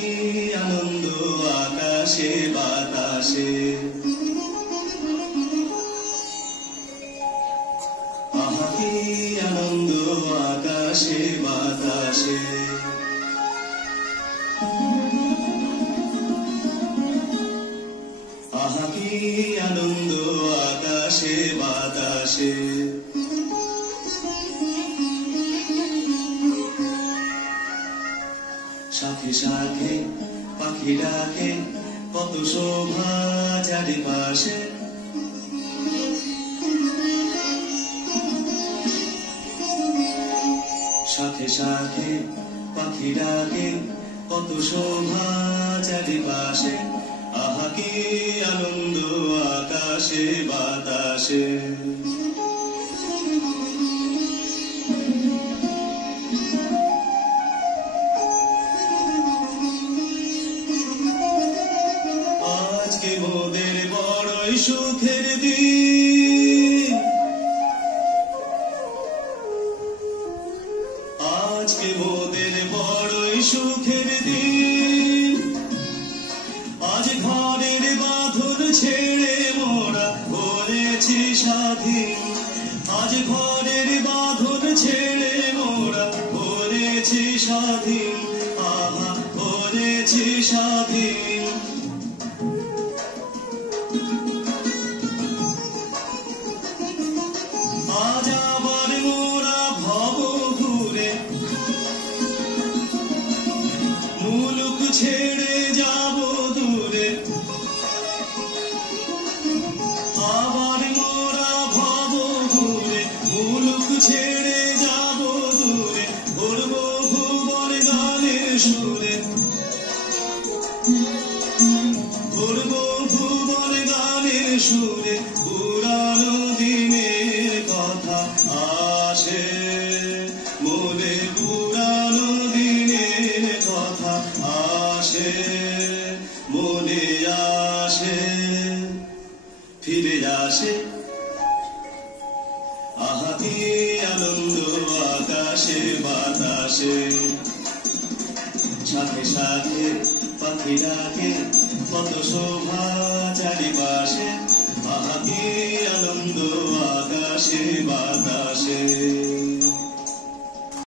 কি আনন্দ আকাশে বাতাসে, আহা কি আনন্দ আকাশে বাতাসে। আহা কি আনন্দ আকাশে বাতাসে। শাখে শাখে পাখি ডাকে, কত শোভা চারিপাশে। শাখে শাখে পাখি ডাকে, কত শোভা চারিপাশে। আহা কি আনন্দ আকাশে বাতাসে। আজকে মোদের বড়ই সুখের দিন, আজকে মোদের বড়ই সুখের দিন। আজ ঘরের বাঁধন ছেড়ে মোরা হয়েছি স্বাধীন। আজ ঘরের বাঁধন ছেড়ে মোরা হয়েছি স্বাধীন। আহা হয়েছি স্বাধীন। আজ আবার মোরা ভব ঘুরে মুলুক ছেড়ে যাব দূরে। আবার মোরা ভব ঘুরে মুলুক ছেড়ে যাব দূরে। ভরব ভুবন গানের সুরে, ভরব ভুবন গানের সুরে। পুরানো দিনের কথা আসে মনে, পুরানো দিনের কথা আসে মনে, আসে ফিরে আসে। আহা কি আনন্দ আকাশে বাতাসে। শাখে শাখে পাখি ডাকে, কত শোভা চারিপাশে। আহা কি আনন্দ আকাশে বাতাসে।